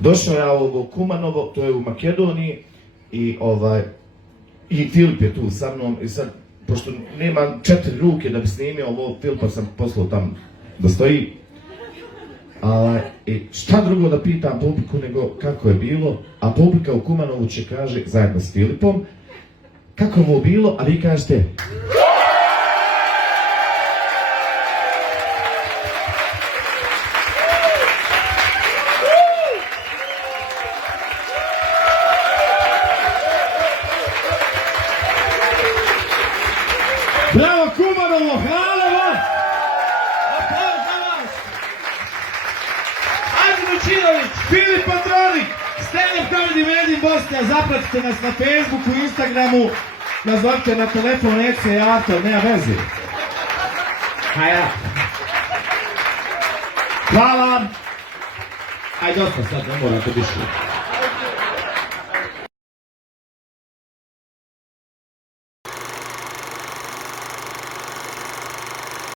Došao ja u Kumanovo, to je u Makedoniji, i Filip je tu sa mnom, i sad, pošto nemam 4 ruke da bi snimio ovo, Filipa sam poslao tam da stoji. I šta drugo da pitam publiku nego kako je bilo, a publika u Kumanovu će kaže, zajedno s Filipom, kako mu bilo, a vi kažete... Bravo Kumanovo, hvala vam! Aplauz za vas! Adin Vučinović, Filip Patronik, Stand Up Comedy Made in Bosnia, zapratite nas na Facebooku, Instagramu, nazovite na telefon, neće se javite, nema veze. Hvala! Aj dosta sad, ne morate više.